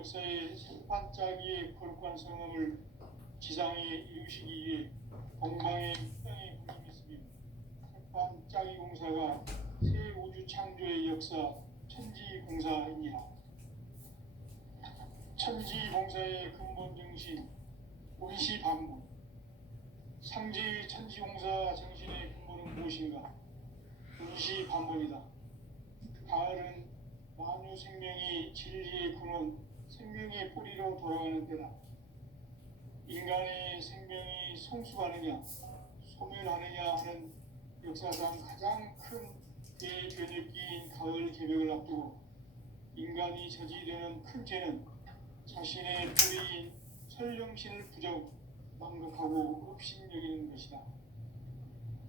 역사의 생판짜기의 거룩한 성함을 지상에 이루시기 위해 건강의 땅에 부임했으며 생판짜기 공사가 새 우주 창조의 역사 천지공사입니다. 천지공사의 근본 정신 원시반복. 상제의 천지공사 정신의 근본은 무엇인가? 원시반복이다. 가을은 만유 생명이 진리의 근원, 생명의 뿌리로 돌아가는 때다. 인간의 생명이 성숙하느냐, 소멸하느냐 하는 역사상 가장 큰 대변혁기인 가을 개벽을 앞두고 인간이 저지르는 큰 죄는 자신의 뿌리인 설령신을 망각하고 업신여기는 것이다.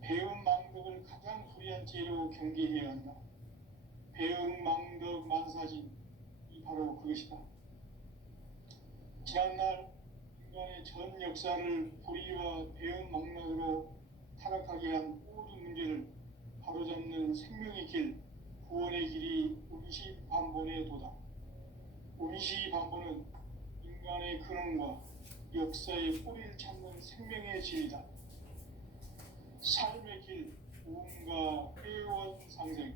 배은 망덕을 가장 불의한 죄로 경계해야 한다. 배은 망덕 만사진, 이 바로 그것이다. 지난날 인간의 전 역사를 불의와 배은 망락으로 타락하게 한 모든 문제를 바로잡는 생명의 길, 구원의 길이 원시반본의 도다. 원시반본은 인간의 근원과 역사의 뿌리를 찾는 생명의 진리다. 삶의 길, 무언가 회원 상생.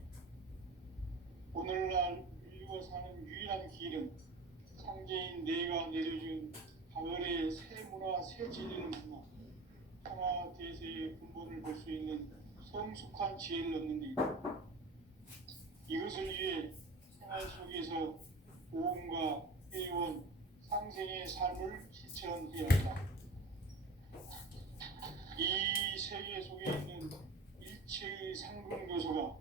오늘날 인류가 사는 유일한 길은 상제인 내가 내려준 가을의 새 문화, 새 진리는 문화, 평화 대세의 근본을 볼 수 있는 성숙한 지혜를 얻는 데이다. 이것을 위해 생활 속에서 모험과 회원, 상생의 삶을 실천해야 한다. 이 세계 속에 있는 일체의 상금 요소가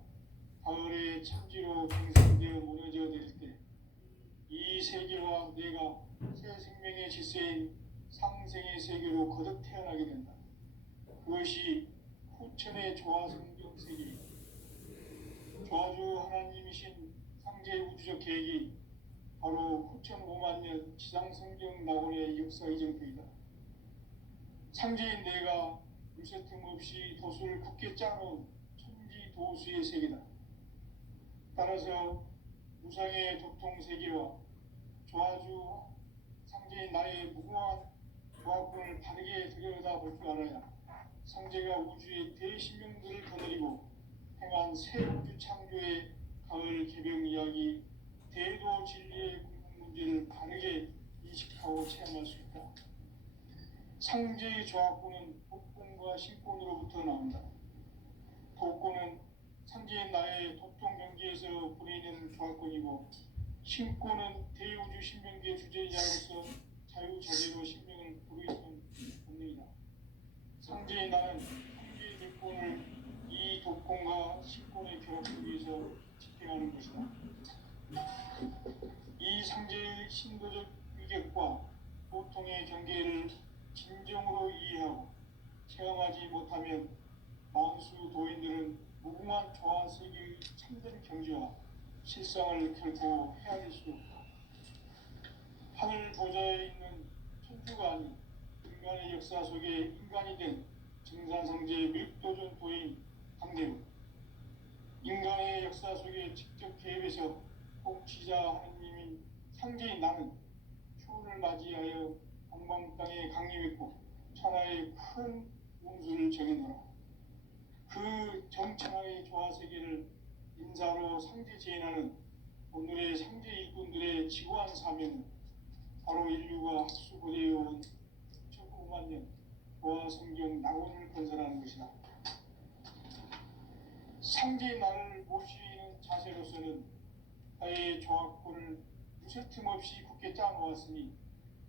가을의 천지로 갱생되어 무너져 내릴 때 이 세계와 내가 새 생명의 질서인 상생의 세계로 거듭 태어나게 된다. 그것이 후천의 조화성경 세계이다. 조화주 하나님이신 상제 우주적 계획이 바로 후천 5만 년 지상성경 낙원의 역사 이정표이다. 상제인 내가 물새 틈 없이 도수를 굳게 짜놓은 천지 도수의 세계다. 따라서 무상의 도통 세계와 조화주 상제인 나의 무궁한 조화권을 바르게 들여다볼 줄 알아야 상제가 우주의 대신명들을 거느리고 행한 새 우주 창조의 가을 개벽 이야기, 대도 진리의 궁극 문제를 바르게 인식하고 체험할 수 있다. 상제의 조화권은 독권과 신권으로부터 나온다. 독권은 상제인 나의 도통 경계에서 보내는 조화권이고, 신권은 대우주 신명계 주제자로서 자유자재로 신명을 부르짖는 본능이다. 상제의 나는 상제의 대권을 이 독권과 신권의 결합 속에서 집행하는 것이다. 이 상제의 신도적 위격과 보통의 경계를 진정으로 이해하고 체험하지 못하면 만수 도인들은 무궁한 조화 세계의 참된 경지와 실상을 결코 헤아릴 수 없다. 하늘 보좌에 있는 천주가 아닌 인간의 역사 속에 인간이 된 증산성제 밀도전 도인 강대우, 인간의 역사 속에 직접 개입해서 통치자 하느님인 상제인 나는 추운을 맞이하여 동방 땅에 강림했고 천하의 큰 운수를 정해놓으라. 그 정천하의 조화세계를 인사로 상제 제인하는 오늘의 상제 일꾼들의 지고한 사명은 바로 인류가 학수고대해온 5만 년 조화성경 낙원을 건설하는 것이다. 상제의 나를 모시는 자세로서는 나의 조화권을 무쇠 틈 없이 굳게 짜놓았으니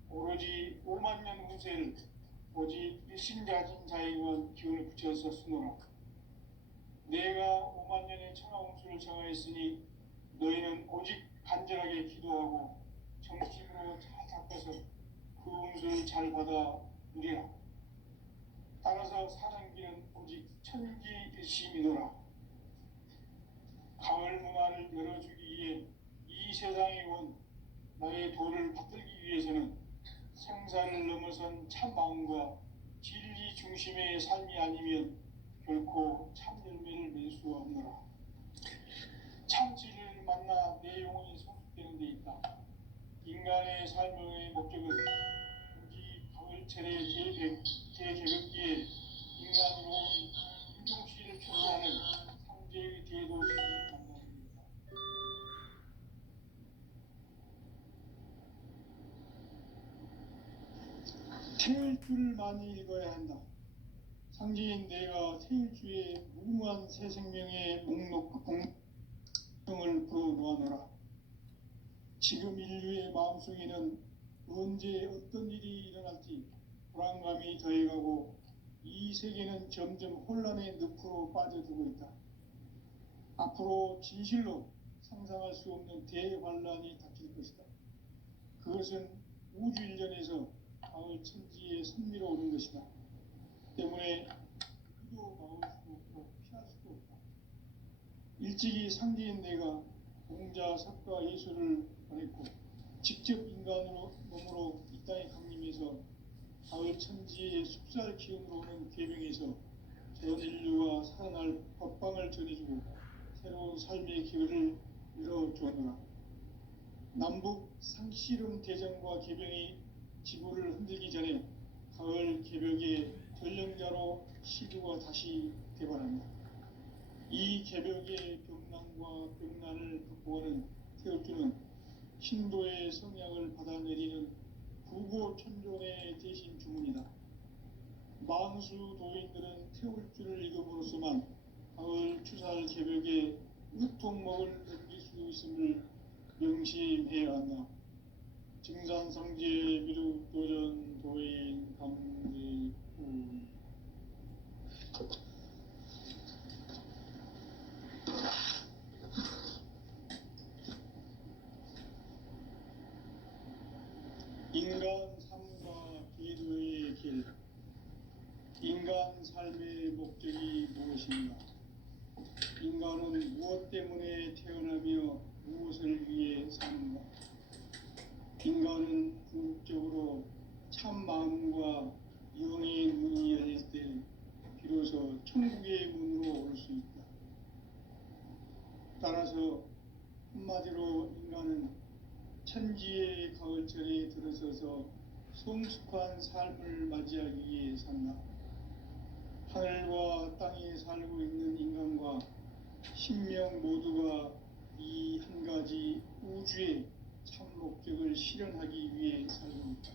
오로지 5만 년 후세를 오직 일신자진 자에게만 기운을 붙여서 수노라. 내가 5만 년의 천하 운수를 정하였으니 너희는 오직 간절하게 기도하고 정심으로 잘 닦아서 그 운수를 잘 받아 누리라. 따라서 사는 길은 오직 천지일심이노라. 가을 문화를 열어주기 위해 이 세상에 온 나의 도를 받들기 위해서는 생사를 넘어선 참 마음과 진리 중심의 삶이 아니면 결코 참 열매를 맺을 수 없노라. 참 진리를 만나 내 영혼이 성숙되는 데 있다. 인간 인간의 삶의 목적은 우리 가을철의 재개벽기에 인간으로 인종시를 추구하는 상제의 대도시를 만납니다. 태일 줄을 많이 읽어야 한다. 상제인 내가 태일주의 무궁한 새 생명의 목록을 풀어놓아노라. 지금 인류의 마음속에는 언제 어떤 일이 일어날지 불안감이 더해가고 이 세계는 점점 혼란의 늪으로 빠져들고 있다. 앞으로 진실로 상상할 수 없는 대환란이 닥칠 것이다. 그것은 우주 일련에서 가을 천지에 선미로 오는 것이다. 때문에 그도 막을 수 없고 피할 수도 없다. 일찍이 상제인 내가 공자, 석가, 예수를 보냈고 직접 인간으로 몸으로 이 땅에 강림해서 가을 천지의 숲살 기운으로 오는 계명에서 전 인류와 살아날 법방을 전해주고 새로운 삶의 기회를 열어주었노라. 남북 상씨름 대전과 개병이 지구를 흔들기 전에 가을 개벽의 전령자로 시주가 다시 되관한다. 이 개벽의 병난과 병난을 극복하는 태울주는 신도의 성약을 받아내리는 부고천존의 대신 주문이다. 망수 도인들은 태울주를 읽음으로써만 가을 추살 개벽의 으통목을 넘길 수 있음을 명심해야 한다. 증산상제 미륵도전 도인 감리꾼 인간 삶과 기도의 길. 인간 삶의 목적이 무엇인가? 인간은 무엇 때문에 태어나며 무엇을 위해 사는가? 인간은 궁극적으로 참 마음과 영의 문이 열릴 때 비로소 천국의 문으로 올 수 있다. 따라서 한마디로 인간은 천지의 가을철에 들어서서 성숙한 삶을 맞이하기 위해 산다. 하늘과 땅에 살고 있는 인간과 신명 모두가 이 한 가지 우주의 참 목적을 실현하기 위해 살고 있다.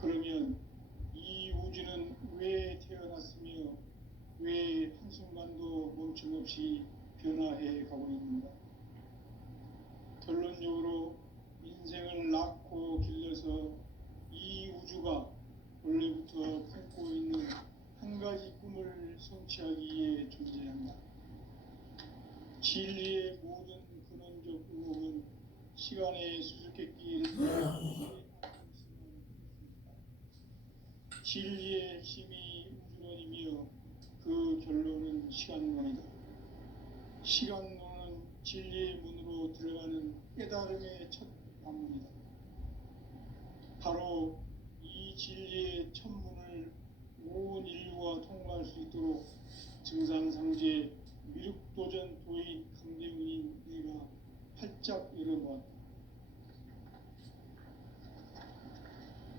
그러면 이 우주는 왜 태어났으며 왜 한순간도 멈춤없이 변화해 가고 있는가? 결론적으로 인생을 낳고 길러서 이 우주가 원래부터 품고 있는 한 가지 꿈을 성취하기 위해 존재한다. 진리의 모든 근원적 의혹은 시간의 수수께끼를 진리의 핵심이 우주론이며 그 결론은 시간론이다. 시간론은 진리의 문으로 들어가는 깨달음의 첫 관문이다. 바로 이 진리의 첫 문을 온 인류가 통과할 수 있도록 증산상제 미륵도전 도인 강대문인 내가 활짝 열어놓았다.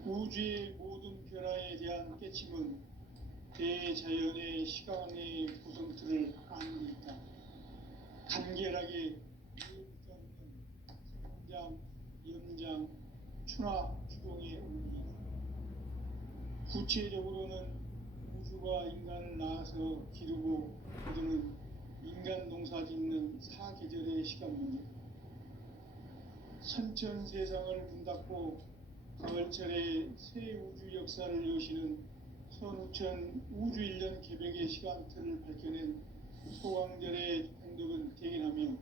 우주의 모든 변화에 대한 깨침은 대자연의 시간의 구성틀을 아는 데 있다. 간결하게 성장, 연장, 추나 추동의 원리이다. 구체적으로는 우주가 인간을 낳아서 기르고 거두는 인간 농사 짓는 사계절의 시간 문제, 선천 세상을 문닫고 가을철에 새 우주 역사를 여시는 선우천 우주일년 개벽의 시간틀을 밝혀낸 소강절의 행동은 대견하며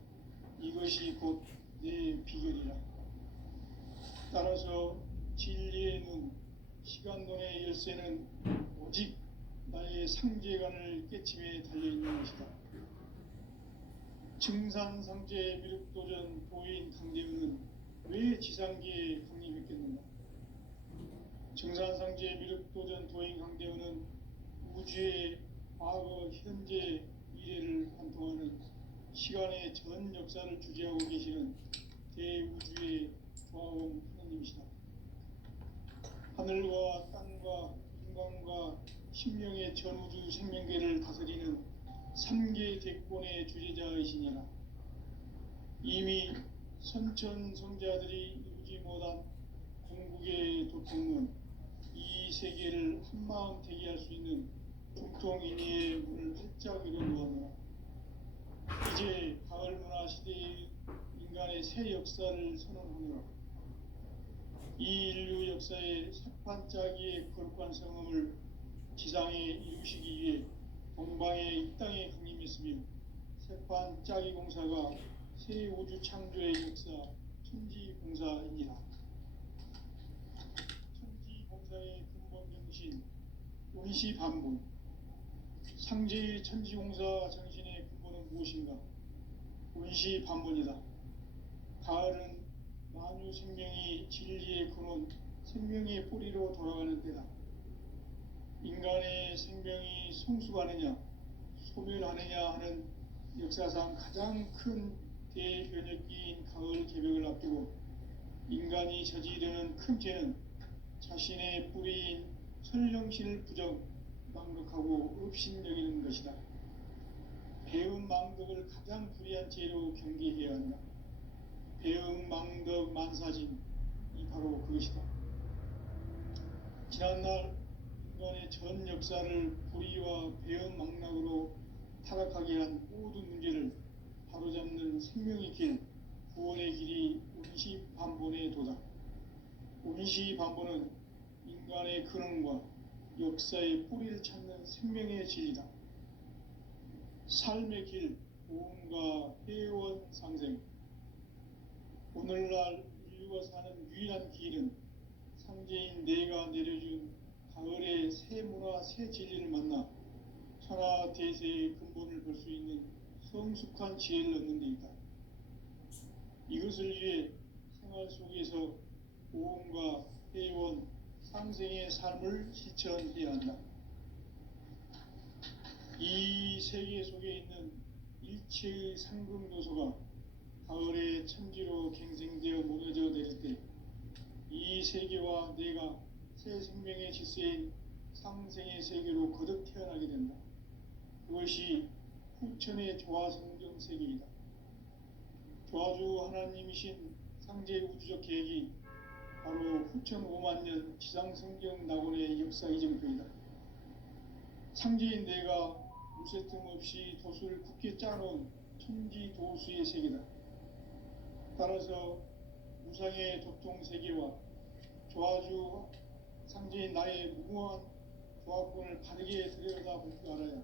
이것이 곧 내 비결이라. 따라서 진리의 눈, 시간론의 열쇠는 오직 나의 상제관을 깨침에 달려있는 것이다. 증산상제 미륵도전 도인 강대문은 왜 지상계에 강림했겠는가? 증산상제 미륵도전 도인 강대문은 우주의 과거, 현재, 미래를 관통하는 시간의 전 역사를 주재하고 계시는 대우주의 신명의 전우주 생명계를 다스리는 3계 대권의 주제자이시니라. 이미 선천성자들이 이루지 못한 궁극의 도통은 이 세계를 한마음 되게 할 수 있는 중통인의의 문을 활짝 열어놓았노라. 이제 가을 문화 시대의 인간의 새 역사를 선언하노라. 이 인류 역사의 새반짝이의 거룩한 성음을 지상에 이루시기 위해 동방의 이 땅에 강림했으며 새반짝이 공사가 새 우주 창조의 역사 천지공사입니다. 천지공사의 근본 정신 운시반본. 상제의 천지공사 정신의 근본은 무엇인가? 운시반본이다. 가을은 만유 생명이 진리의 근원, 생명의 뿌리로 돌아가는 때다. 인간의 생명이 성숙하느냐, 소멸하느냐 하는 역사상 가장 큰 대변혁기인 가을 개벽을 앞두고 인간이 저지르는 큰 죄는 자신의 뿌리인 설령신을 부정, 망덕하고 업신여기는 것이다. 배음 망덕을 가장 불의한 죄로 경계해야 한다. 배음 망덕 만사진이 바로 그것이다. 지난날 인간의 전 역사를 불의와 배음 망락으로 타락하게 한 모든 문제를 바로잡는 생명의 길, 구원의 길이 운시반본의 도다. 운시반본은 인간의 근원과 역사의 뿌리를 찾는 생명의 진리다. 삶의 길, 보험과 회원 상생. 오늘날 인류가 사는 유일한 길은 상제인 내가 내려준 가을의 새 문화, 새 진리를 만나 천하 대세의 근본을 볼 수 있는 성숙한 지혜를 얻는 데 있다. 이것을 위해 생활 속에서 보험과 회원, 상생의 삶을 실천해야 한다. 이 세계 속에 있는 일체의 상급 요소가 가을의 천지로 갱생되어 무너져 내릴 때 이 세계와 내가 새 생명의 질서인 상생의 세계로 거듭 태어나게 된다. 그것이 후천의 조화성경 세계이다. 조화주 하나님이신 상제 우주적 계획이 바로 후천 5만 년 지상성경 낙원의 역사 이정표이다. 상제인 내가 무쇠 틈 없이 도수를 굳게 짜놓은 천지도수의 세계다. 따라서 무상의 도통세계와 조화주 상제인 나의 무궁한 조화권을 바르게 들여다볼 줄 알아야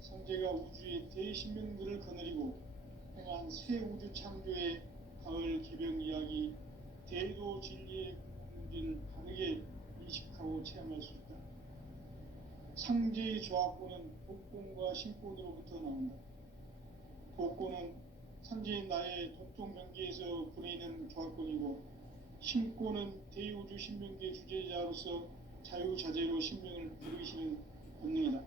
상제가 우주의 대신명들을 거느리고 행한 새 우주 창조의 가을 개벽 이야기, 대도 진리의 문제를 바르게 인식하고 체험할 수 있다. 상제의 조화권은 복권과 신권으로부터 나온다. 복권은 상제인 나의 도통 경계에서 부리는 조화권이고, 신권은 대우주 신명계 주제자로서 자유자재로 신명을 부르시는 본능이다.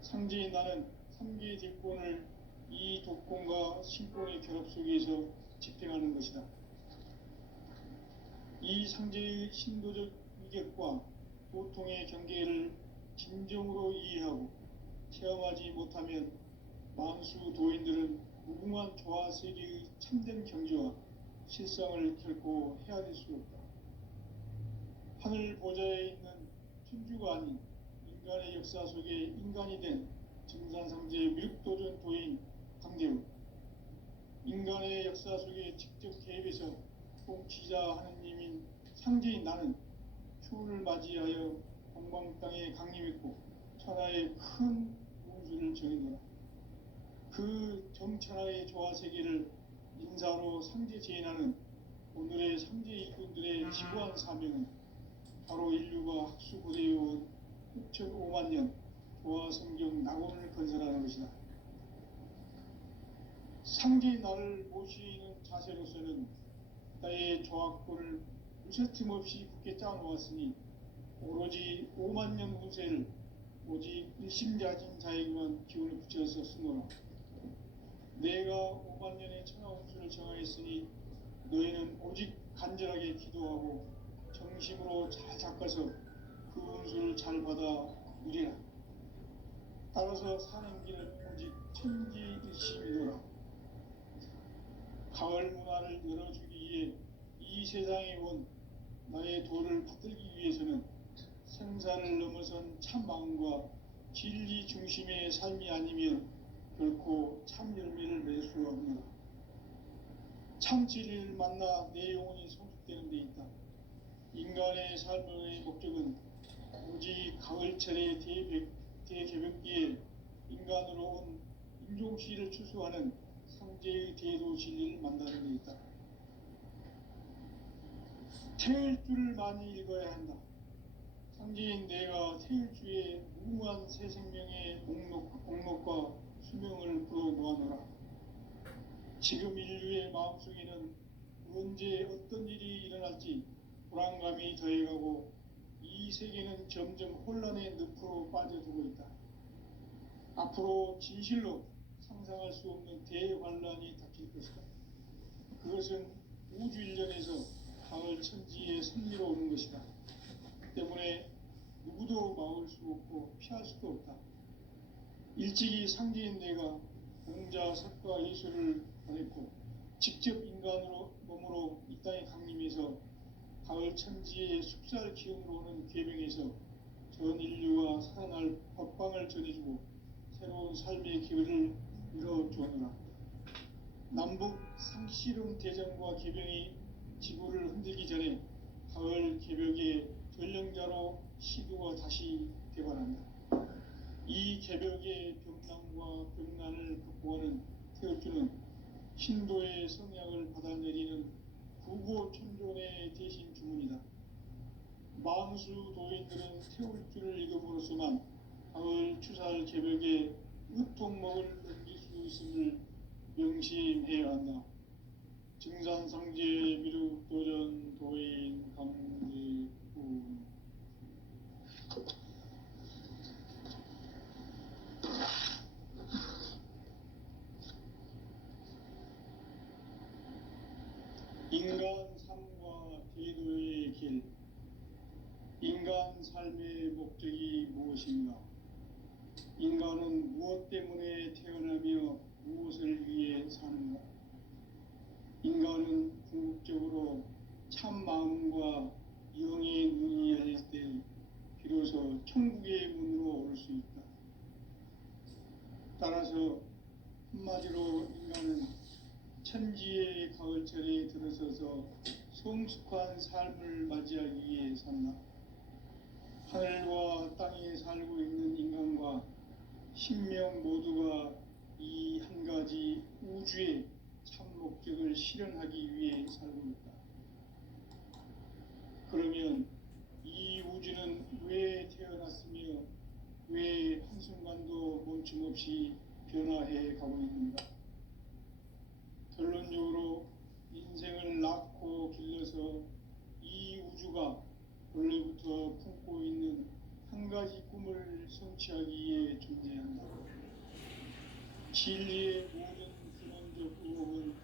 상제인 나는 3계 대권을 이 독권과 신권의 결합 속에서 집행하는 것이다. 이 상제의 신도적 위격과 도통의 경계를 진정으로 이해하고 체험하지 못하면 만수 도인들은 무궁한 조화 세계의 참된 경지와 실상을 결코 헤아릴 수 없다. 하늘 보좌에 있는 천주가 아닌 인간의 역사 속에 인간이 된 증산상제 밀도전 도인 강대우, 인간의 역사 속에 직접 개입해서 통치자 하느님인 상제인 나는 추운을 맞이하여 동방 땅에 강림했고 천하의 큰 운수를 정해놓아 그 정천하의 조화세계를 인사로 상제 재인하는 오늘의 상제 일꾼들의 지구한 사명은 바로 인류가 학수고대해온 6,5만 년 조화성경 낙원을 건설하는 것이다. 상제인 나를 모시는 자세로서는 나의 조화권을 무쇠틈 없이 굳게 짜놓았으니 오로지 5만 년 운세를 오직 일심자진 자에게만 기운을 붙여서 쓰노라. 내가 5만 년의 천하 운수를 정하였으니 너희는 오직 간절하게 기도하고 정심으로 잘 닦아서 그 운수를 잘 받아 누리라. 따라서 사는 길은 오직 천지일심이더라. 가을 문화를 열어주기 위해 이 세상에 온 나의 도를 받들기 위해서는 생사를 넘어선 참 마음과 진리 중심의 삶이 아니면 결코 참 열매를 맺을 수 없노라. 참 진리를 만나 내 영혼이 성숙되는 데 있다. 인간의 삶의 목적은 오직 가을철의 대개벽기에 인간으로 온 인종시를 추수하는 상제의 대도 진리를 만나는 데 있다. 태일주를 많이 읽어야 한다. 상제인 내가 태일주의 무궁한 새 생명의 목록과 수명을 풀어 놓아노라. 지금 인류의 마음속에는 언제 어떤 일이 일어날지 불안감이 더해가고 이 세계는 점점 혼란의 늪으로 빠져들고 있다. 앞으로 진실로 상상할 수 없는 대환란이 닥칠 것이다. 그것은 우주 일련에서 가을 천지의 섭리로 오는 것이다. 때문에 누구도 막을 수 없고 피할 수도 없다. 일찍이 상제인 내가 공자, 석과 예술을 보냈고 직접 인간으로 몸으로 이 땅에 강림해서 가을 천지의 숙살 기운으로 오는 계명에서 전 인류가 살아날 법방을 전해주고 새로운 삶의 기회를 열어주었노라. 남북 상씨름 대전과 개병이 지구를 흔들기 전에 가을 개벽의 전령자로 시도가 다시 되관한다. 이 개벽의 병난과 병난을 극복하는 태엽주는 신도의 성향을 받아내리는 구고천존의 대신 주문이다. 망수 도인들은 태울주를 읽음으로써만 가을 추살 개벽의 으통목을 넘길 수 있음을 명심해야 한다. 증산상제 미륵도전 도인 강제군. 인간 삶과 대도의 길. 인간 삶의 목적이 무엇인가? 인간은 무엇 때문에 태어나며 무엇을 위해 사는가? 인간은 궁극적으로 참 마음과 영의 눈이 열릴 때 비로소 천국의 문으로 올 수 있다. 따라서 한마디로 인간은 천지의 가을철에 들어서서 성숙한 삶을 맞이하기 위해 산다. 하늘과 땅에 살고 있는 인간과 신명 모두가 이 한 가지 우주의 참 목적을 실현하기 위해 살고 있다. 그러면 이 우주는 왜 태어났으며 왜 한순간도 멈춤없이 변화해 가고 있는가? 결론적으로 인생을 낳고 길러서 이 우주가 원래부터 품고 있는 한 가지 꿈을 성취하기 위해 존재한다. 진리의 모든 근원적 의혹은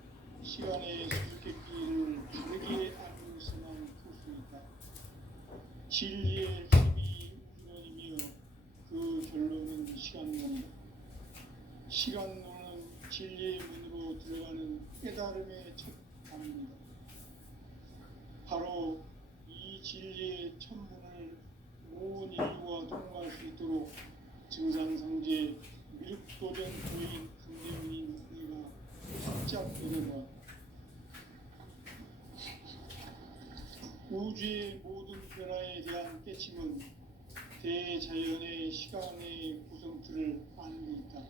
시간의 수수께끼를 다르게 알고 있어만 풀 수 있다. 진리의 힘이 우주론이며 그 결론은 시간론이다. 시간론은 진리의 문으로 들어가는 깨달음의 첫 단문이다. 바로 이 진리의 첫 문을 온 인류가 통과할 수 있도록 증산상제 미륵도전 도인 강대문인 내가 바짝 열어놓았다. 우주의 모든 변화에 대한 깨침은 대자연의 시간의 구성틀을 아는 데 있다.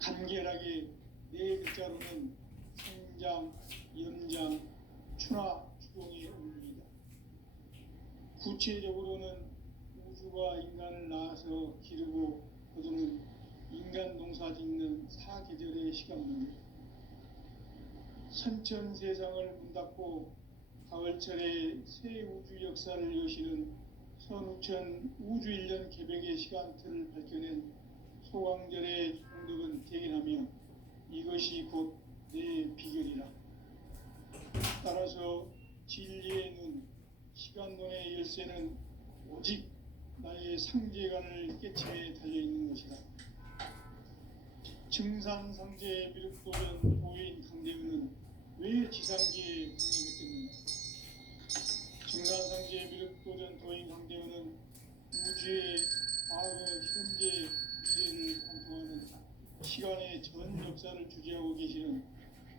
간결하게 네 글자로는 생장, 연장, 추나 추동의 원리이다. 구체적으로는 우주가 인간을 낳아서 기르고 거두는 인간 농사 짓는 사계절의 시간문이다. 선천세상을 문닫고 가을철에 새 우주 역사를 여시는 선우천 우주일년 개벽의 시간틀을 밝혀낸 소강절의 공덕은 대견하며 이것이 곧 내 비결이라. 따라서 진리의 눈, 시간론의 열쇠는 오직 나의 상제관을 깨침에 달려있는 것이다. 증산상제 미륵도전 도인 강대은은 왜 지상계에 국립했겠는가? 증산상제 미륵도전 도인 강대은은 우주의 과거, 현재, 미래를 관통하는 시간의 전 역사를 주재하고 계시는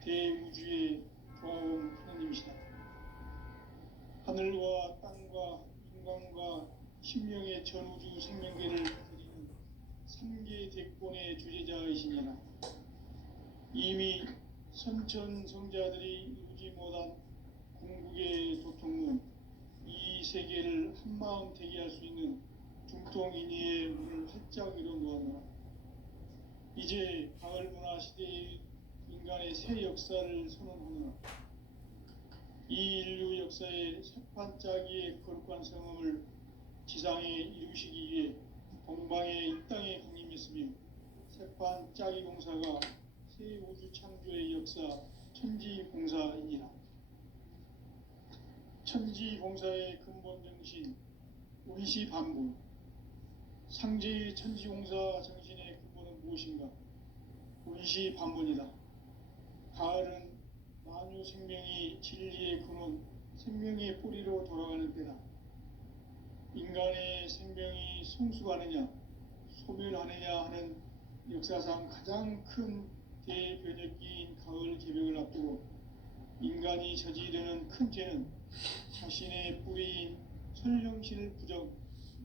대우주의 조화원 하나님이시다. 하늘과 땅과 중간과 신명의 전우주 생명계를 다스리는 삼계 대권의 주재자이시니라. 이미 선천성자들이 이루지 못한 궁극의 도통문, 이 세계를 한마음 되게 할 수 있는 중통인의의 문을 활짝 열어놓았노라. 이제 가을 문화 시대의 인간의 새 역사를 선언하노라. 이 인류 역사의 새판짜기의 거룩한 성음을 지상에 이루시기 위해 동방의 이 땅에 강림했으며 새판짜기 공사가 새 우주 창조의 역사 천지봉사이니라. 천지봉사의 근본 정신 운시 반부. 상제의 천지공사 정신의 근본은 무엇인가? 운시 반문이다. 가을은 만유 생명이 진리의 근원, 생명의 뿌리로 돌아가는 때다. 인간의 생명이 성숙하느냐, 소멸하느냐 하는 역사상 가장 큰 대변혁기인 가을 개벽을 앞두고 인간이 저지르는 큰 죄는 자신의 뿌리인 설령신을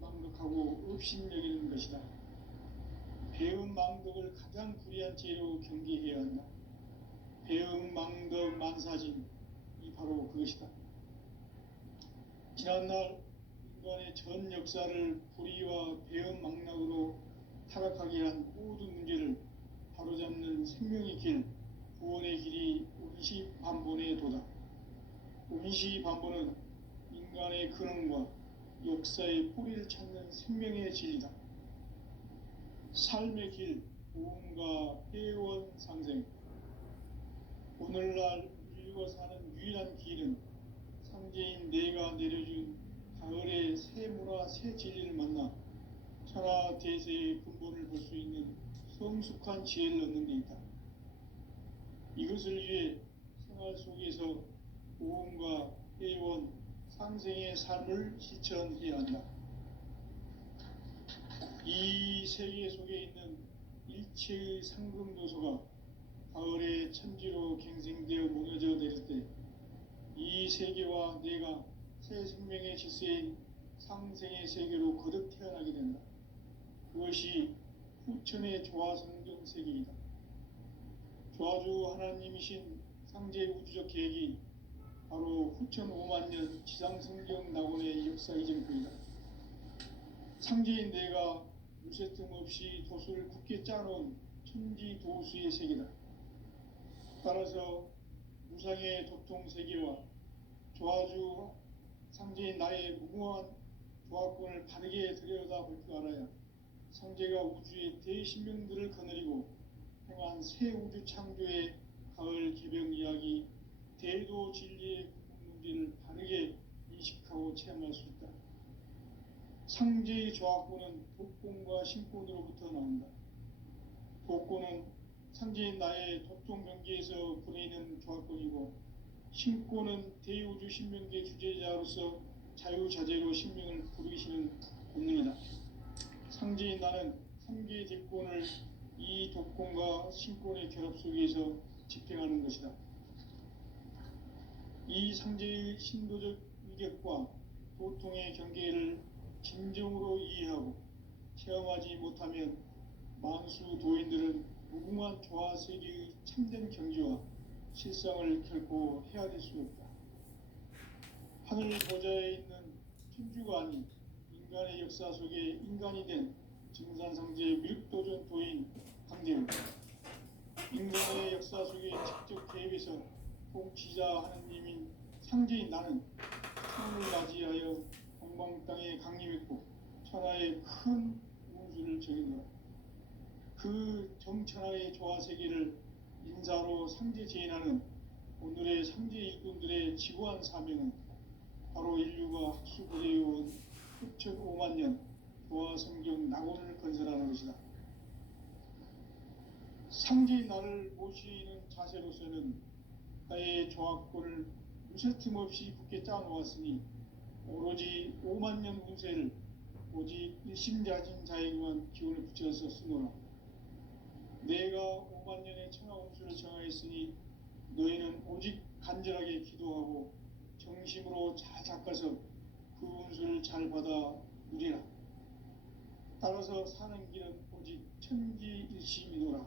망각하고 업신여기는 것이다. 배음 망덕을 가장 불의한 죄로 경계해야 한다. 배음 망덕 만사진, 이 바로 그것이다. 지난날 인간의 전 역사를 불의와 배음 망락으로 타락하게 한 모든 문제를 바로잡는 생명의 길, 구원의 길이 운시반본의 도다. 운시반본은 인간의 근원과 역사의 뿌리를 찾는 생명의 진리다. 삶의 길, 보험과 회원 상생. 오늘날 인류가 사는 유일한 길은 상제인 내가 내려준 가을의 새 문화, 새 진리를 만나 천하 대세의 근본을 볼 수 있는 성숙한 지혜를 얻는 데 있다. 이것을 위해 생활 속에서 보험과 회원, 상생의 삶을 실천해야 한다. 이 세계 속에 있는 일체의 상금도소가 가을의 천지로 갱생되어 무너져 내릴 때 이 세계와 내가 새 생명의 질서인 상생의 세계로 거듭 태어나게 된다. 그것이 후천의 조화성경 세계이다. 조화주 하나님이신 상제 우주적 계획이 바로 후천 5만년 지상성경 낙원의 역사 이전표이다. 상제인 내가 무쇠 틈 없이 도수를 굳게 짜놓은 천지도수의 세계다. 따라서 무상의 도통세계와 조화주 상제인 나의 무궁한 조화권을 바르게 들여다볼 줄 알아야 상제가 우주의 대신명들을 거느리고 행한 새 우주 창조의 가을 개벽 이야기, 대도 진리의 문제를 바르게 인식하고 체험할 수 있다. 상제의 조화권은 독권과 신권으로부터 나온다. 독권은 상제인 나의 도통 경계에서 보내는 조화권이고, 신권은 대우주 신명계 주제자로서 자유자재로 신명을 부르시는 본능이다. 상제인 나는 3개의 대권을 이 독권과 신권의 결합 속에서 집행하는 것이다. 이 상제의 신도적 위격과 도통의 경계를 진정으로 이해하고 체험하지 못하면 만수 도인들은 무궁한 조화세계의 참된 경지와 실상을 결코 헤아릴 수 없다. 하늘 보좌에 있는 천주가 아닌 인간의 역사 속에 인간이 된 증산상제 미륵도전 도인 강대은, 인간의 역사 속에 직접 개입해서 통치자 하느님인 상제인 나는 천을 맞이하여 동방 땅에 강림했고 천하의 큰 운수를 정했노라. 그 정천하의 조화세계를 인사로 상제 제인하는 오늘의 상제 일꾼들의 지구한 사명은 바로 인류가 학수고대해온 6,500만 년 도화 성경 낙원을 건설하는 것이다. 상제인 나를 모시는 자세로서는 나의 조합권을 무쇠틈 없이 굳게 짜놓았으니 오로지 5만 년 운세를 오직 일심자진 자에게만 기운을 붙여서 쓰노라. 내가 5만 년의 천하 운수를 정하였으니 너희는 오직 간절하게 기도하고 정심으로 잘 닦아서 그 운수를 잘 받아 누리라. 따라서 사는 길은 오직 천지일심이노라.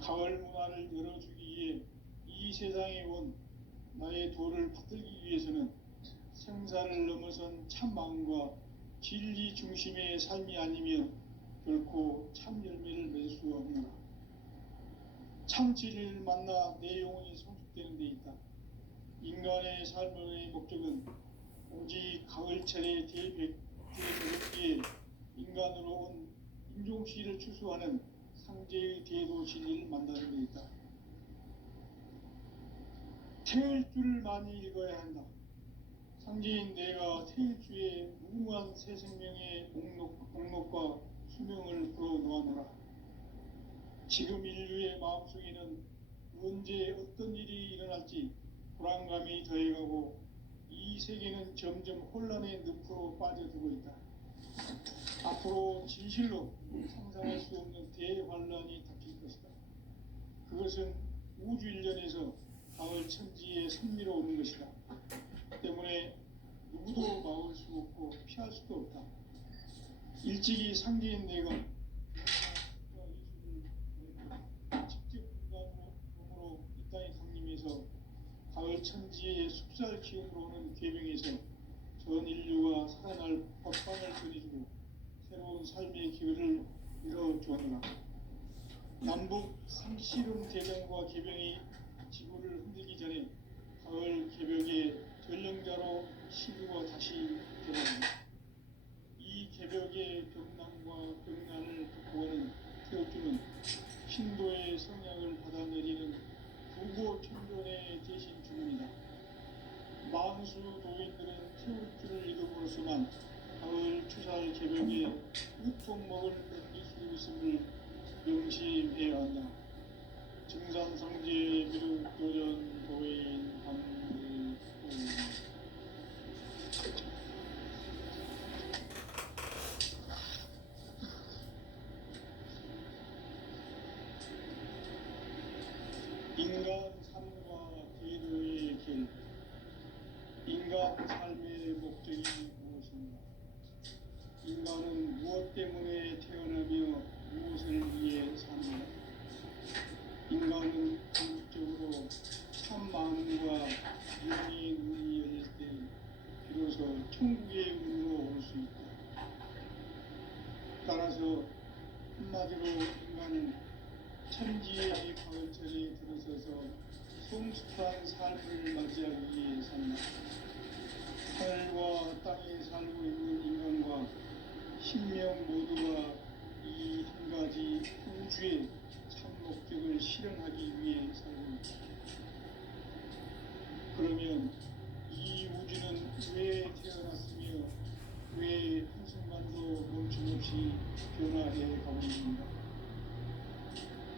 가을 문화를 열어주기 위해 이 세상에 온 나의 도를 받들기 위해서는 생사를 넘어선 참 마음과 진리 중심의 삶이 아니면 결코 참 열매를 맺을 수 없노라. 참 진리를 만나 내 영혼이 성숙되는 데 있다. 인간의 삶의 목적은 오직 가을철의 대백기에 인간으로 온 인종시를 추수하는 상제의 대도 진리를 만나는 데 있다. 태일주를 많이 읽어야 한다. 상제인 내가 태일주의 무궁한 새 생명의 목록과 수명을 풀어놓아노라. 지금 인류의 마음속에는 언제 어떤 일이 일어날지 불안감이 더해가고 이 세계는 점점 혼란의 늪으로 빠져들고 있다. 앞으로 진실로 상상할 수 없는 대환란이 닥칠 것이다. 그것은 우주 일련에서 가을 천지의 섭리로 오는 것이다. 때문에 누구도 막을 수 없고 피할 수도 없다. 일찍이 상제인 내가 직접 인간으로 이 땅에 강림해서 가을 천지의 숲살 기운으로 오는 계명에서 전 인류가 살아날 법방을 전해주고 새로운 삶의 기회를 열어주었노라. 남북 상씨름 대전과 개병이 지구를 흔들기 전에 가을 개벽의 전령자로 시류가 다시 되어간다. 이 개벽의 경남과 경난을 극복하는 태극주는 신도의 성향을 받아내리는 부고 천존의 대신 주문이다. 만수 도인들은 태극주를 이름으로서만 가을 추살 개벽의 으통목을 넘길 수 있음을 명심해야 한다. 증산성제 미륵도전 도인 함 인간 삶과 기도의 길. 인간 삶의 목적이 무엇인가? 인간은 무엇 때문에 태어나며 무엇을 위해 사는가? 인간은 궁극적으로 참 마음과 영의 눈이 열릴 때 비로소 천국의 문으로 올 수 있다. 따라서 한마디로 인간은 천지의 가을철에 들어서서 성숙한 삶을 맞이하기 위해 산다. 하늘과 땅에 살고 있는 인간과 신명 모두가 이 한 가지 우주의 참 목적을 실현하기 위해 살고 있다. 그러면 이 우주는 왜 태어났으며 왜 한순간도 멈춤없이 변화해 가고 있는가?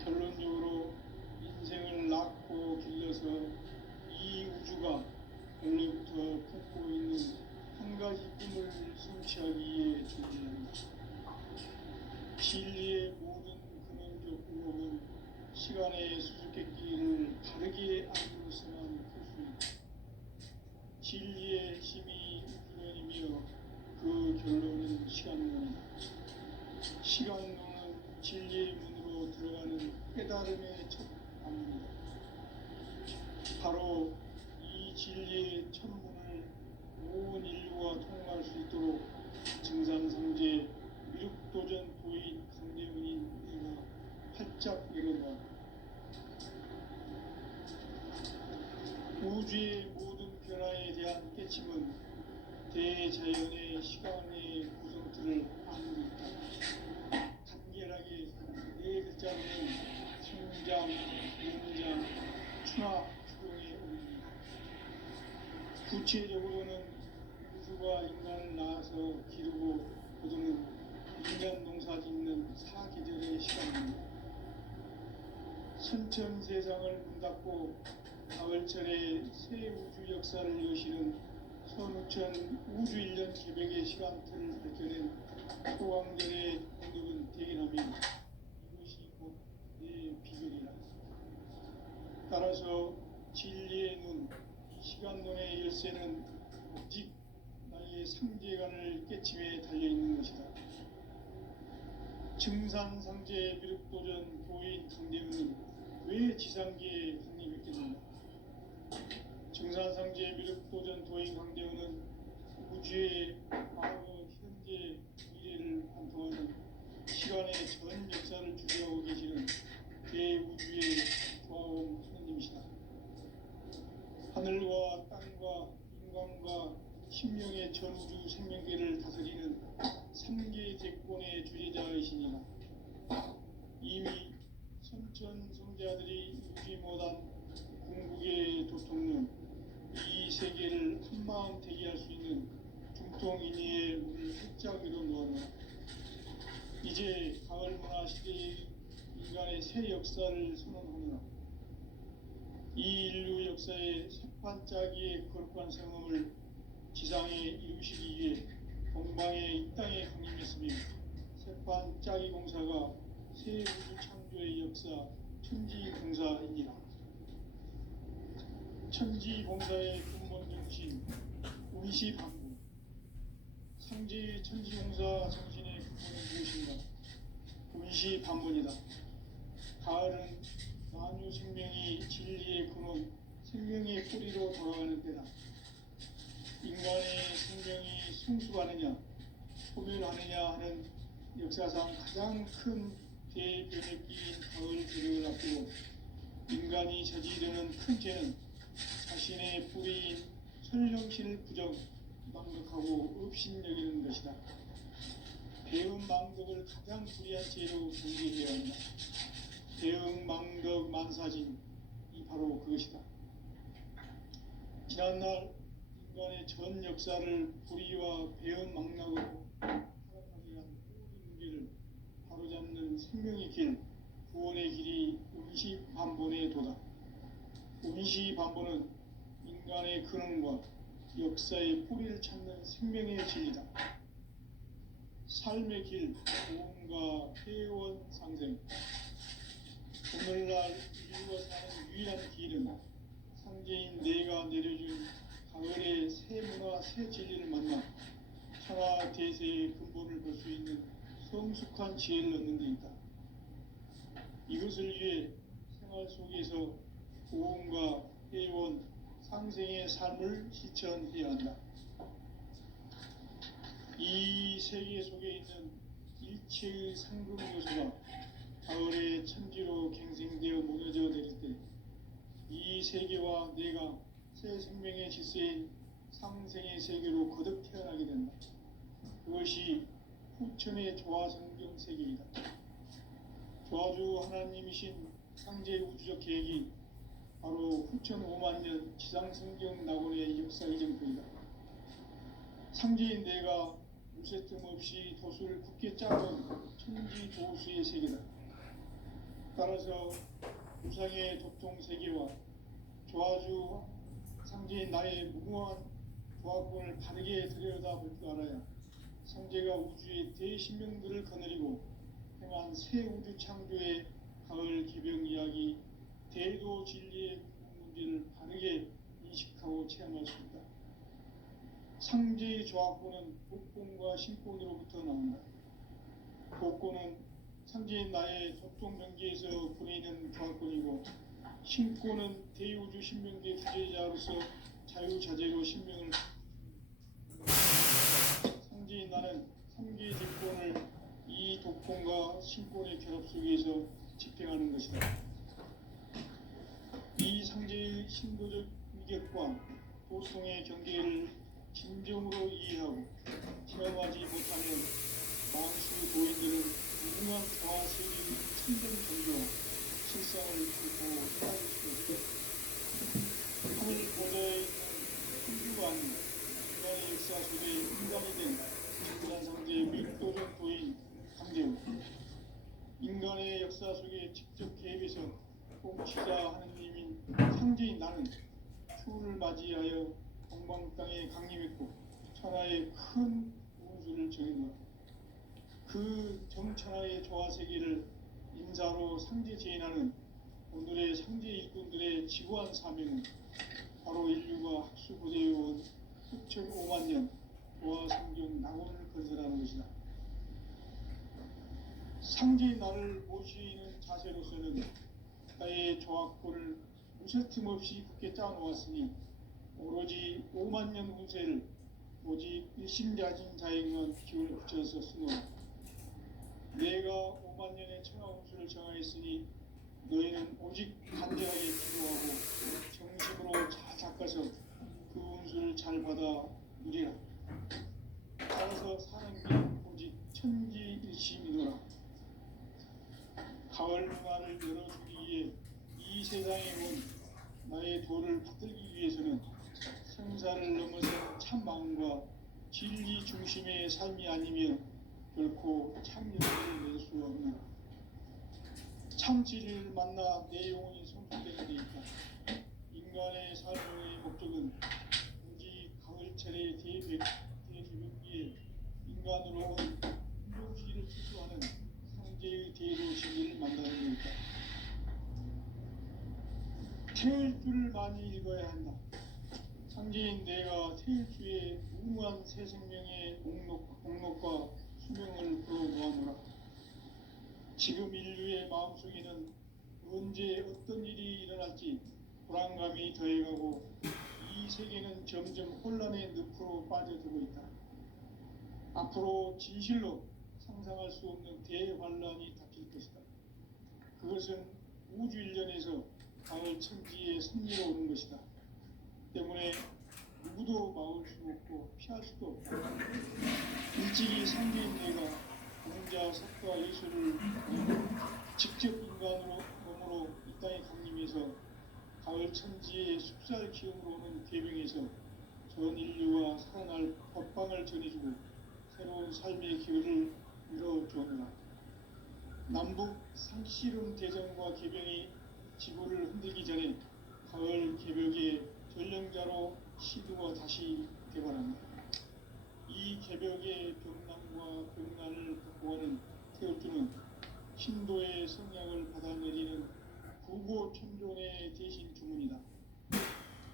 결론적으로 인생을 낳고 길러서 이 우주가 원래부터 품고 있는 한 가지 꿈을 성취하기 위해 존재한다. 진리의 모든 근원적 의혹은 시간의 수수께끼를 다르게 알고서만 풀 수 있다. 진리의 힘이 근원이며 그 결론은 시간론이다. 시간론은 진리의 문으로 들어가는 깨달음의 첫 방문이다. 바로 이 진리의 첫 문을 온 인류가 통과할 수 있도록 증산성제 미륵도전 도인 강대훈인 내가 활짝 열어놓았다. 우주의 모든 변화에 대한 깨침은 대자연의 시간의 구성틀을 안고 있다. 간결하게 네 글자로는 성장, 연장, 추나 추동의 의미다. 구체적으로는 우주가 하늘과 인간을 낳아서 기르고 거두는 인간 농사 짓는 사계절의 시간입니다. 선천 세상을 문 닫고 가을철에 새 우주 역사를 여시는 선우천 우주 1년 계획의 시간틀을 밝혀낸 소강전의 공덕은 대견하며 이것이 곧 내 비결이라. 따라서 진리의 눈, 시간론의 열쇠는 오직 나의 상제관을 깨침에 달려있는 것이다. 증산상제 미륵도전 도인 강대문은 왜 지상계에 강림했겠는가? 증산상제 미륵도전 도인 강대문은 우주의 과거, 현재, 미래를 관통하는 시간의 전 역사를 주재하고 계시는 대우주의 조화원 하느님이시다. 하늘과 땅과 인간과 신명의 전우주 생명계를 다스리는 3계 대권의 주제자이시니라. 이미 선천 성자들이 이루지 못한 궁극의 도통론, 이 세계를 한마음 대기할 수 있는 중통인의의 문을 활짝 열어놓았노라. 이제 가을 문화 시대의 인간의 새 역사를 선언하노라. 이 인류 역사의 새판짜기의 거룩한 성음을 지상에 이루시기 위해 동방의 이 땅에 강림했으며 새판짜기 공사가 새 우주 창조의 역사 천지공사이니라. 천지공사의 근본 정신 운시반부. 상제의 천지공사 정신의 근본은 무엇인가? 운시반문이다. 가을은 만유 생명이 진리의 근원, 생명의 뿌리로 돌아가는 때다. 인간의 생명이 성숙하느냐, 소멸하느냐 하는 역사상 가장 큰 대변의 끼인 가을 계력을 앞두고 인간이 저지르는 큰 죄는 자신의 뿌리인 설령신을 부정, 망덕하고 업신여기는 것이다. 배음 망덕을 가장 불의한 죄로 경계해야 한다. 배음 망덕 만사진이 바로 그것이다. 지난날 인간의 전 역사를 불의와 배음 망락으로 타락하게 한 모든 문제를 바로잡는 생명의 길, 구원의 길이 운시반본의 도다. 운시반본은 인간의 근원과 역사의 뿌리를 찾는 생명의 진리다. 삶의 길, 구원과 회원 상생. 오늘날 인류가 사는 유일한 길은 상제인 내가 내려준 가을의 새 문화, 새 진리를 만나 천하 대세의 근본을 볼 수 있는 성숙한 지혜를 얻는 데 있다. 이것을 위해 생활 속에서 고음과 회원, 상생의 삶을 실천해야 한다. 이 세계 속에 있는 일체의 상금 요소가 가을의 천지로 갱생되어 무너져 내릴 때 이 세계와 내가 새 생명의 질서인 상생의 세계로 거듭 태어나게 된다. 그것이 후천의 조화성경 세계이다. 조화주 하나님이신 상제 우주적 계획이 바로 후천 5만년 지상성경 낙원의 역사의 정토이다. 상제인 내가 무쇠뜸 없이 도수를 굳게 짜는 천지 도수의 세계다. 따라서 우상의 도통 세계와 조화주 상제인 나의 무모한 조화권을 바르게 들여다볼 줄 알아야 상제가 우주의 대신명들을 거느리고 행한 새 우주 창조의 가을 기병 이야기, 대도 진리의 문제를 바르게 인식하고 체험할 수 있다. 상제의 조화권은 복권과 신권으로부터 나온다. 복권은 상제인 나의 도통 경계에서 보내는 조화권이고, 신권은 대우주 신명계 주제자로서 자유자재로 신명을 상제인 나는 3계 대권을 이 독권과 신권의 결합 속에서 집행하는 것이다. 이 상제의 신도적 위격과 도성의 경계를 진정으로 이해하고 체험하지 못하면 만수 도인들은 무궁한 조화 세계의 참된 종교와 실상을 보고 살아갈 수 없다. 하늘 보좌에 있는 천주가 아닌 인간의 역사 속에 인간이 된 진산상제의 밀도적 도인 강대우. 인간의 역사 속에 직접 개입해서 통치자 하느님인 상제인 나는 추후를 맞이하여 동방 땅에 강림했고 천하의 큰 운수를 정했노라. 그 정천하의 조화세계를 인사로 상제 제인하는 오늘의 상제 일꾼들의 지구한 사명은 바로 인류가 학수고대해온 6,500만 년 조화성경 낙원을 건설하는 것이다. 상제의 나를 모시는 자세로서는 나의 조화권을 무쇠틈 없이 굳게 짜놓았으니 오로지 5만 년 운세를 오직 일심자진 자에게만 기운을 붙여서 쓰노라. 내가 5만 년의 천하 운수를 정하였으니 너희는 오직 간절하게 기도하고 정식으로 잘 닦아서 그 운수를 잘 받아 누리라. 따라서 사는 길 오직 천지일심이노라. 가을 문화를 열어주기 위해 이 세상에 온 나의 도를 붙들기 위해서는 생사를 넘어선 참 마음과 진리 중심의 삶이 아니면 결코 참 열매를 낼 수 없는 참 진리를 만나 내 영혼이 성숙되는 데 있다. 인간의 삶의 목적은 오직 가을철의 대제벽기에 인간으로 온 인종시를 추수하는 상제의 대로 진리를 만나는 데 있다. 태일 줄을 많이 읽어야 한다. 상제인 내가 태일주의 무무한 새 생명의 목록과 수명을 풀어보아노라. 지금 인류의 마음속에는 언제 어떤 일이 일어날지 불안감이 더해가고 이 세계는 점점 혼란의 늪으로 빠져들고 있다. 앞으로 진실로 상상할 수 없는 대환란이 닥칠 것이다. 그것은 우주 일련에서 가을 천지의 섭리로 오는 것이다. 때문에 누구도 막을 수 없고 피할 수도 없고 일찍이 상제인 내가 공자, 석가, 예술을 직접 인간으로 몸으로 이 땅에 강림해서 가을 천지의 숙살 기운으로 오는 계명에서 전 인류와 살아날 법방을 전해주고 새로운 삶의 기회를 이뤄주었노라. 남북 상씨름 대전과 개병이 지구를 흔들기 전에 가을 개벽의 전령자로 시두가 다시 개발한다. 이 개벽의 병난과 병난을 극복하는 태엽주는 신도의 성향을 받아내리는 구고천존의 대신 주문이다.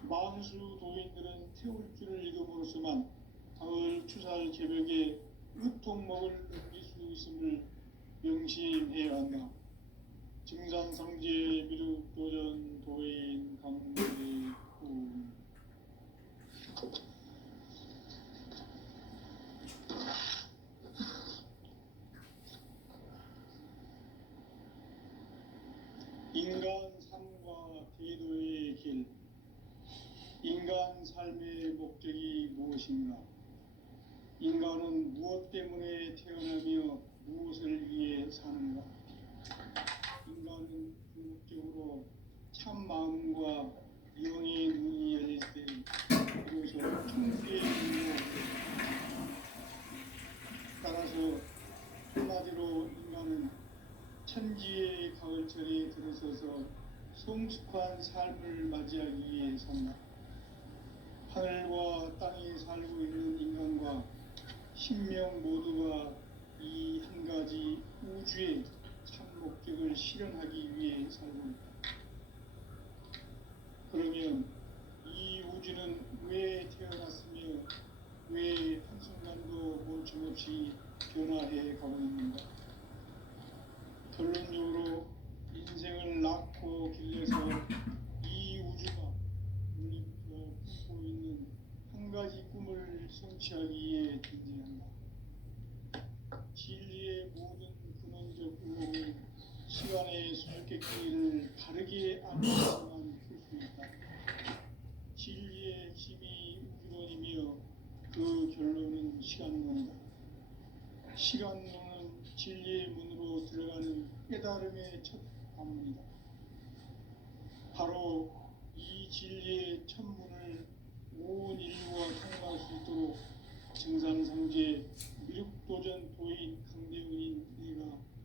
만수 도인들은 태울주를 읽음으로써만 가을 추살 개벽의 으통목을 넘길 수 있음을 명심해야 한다. 증산상제 미륵도전 도인 강대구. 인간 삶과 대도의 길. 인간 삶의 목적이 무엇인가? 인간은 무엇 때문에 태어나며 무엇을 위해 사는가? 인간은 궁극적으로 참 마음과 영의 눈이 열릴 때 비로소 천주의 눈으로 따라서 한마디로 인간은 천지의 가을철에 들어서서 성숙한 삶을 맞이하기 위해 산다. 하늘과 땅에 살고 있는 인간과 신명 모두가 이 한 가지 우주의 참 목적을 실현하기 위해 살고 있다. 그러면 이 우주는 왜 태어났으며 왜 한순간도 멈춤없이 변화해 가고 있는가? 결론적으로 인생을 낳고 길러서 이 우주가 우리부터 품고 있는 한 가지 꿈을 성취하기 위해 존재한다. 진리의 모든 근원적 의혹은 시간의 수수께끼를 바르게 알아야만 풀 수 있다. 진리의 힘이 우주론이며 그 결론은 시간론이다. 시간론은 진리의 문으로 들어가는 깨달음의 첫 관문이다. 바로 이 진리의 첫 문을 온 인류가 통과할 수 있도록 증상상제 미륵도전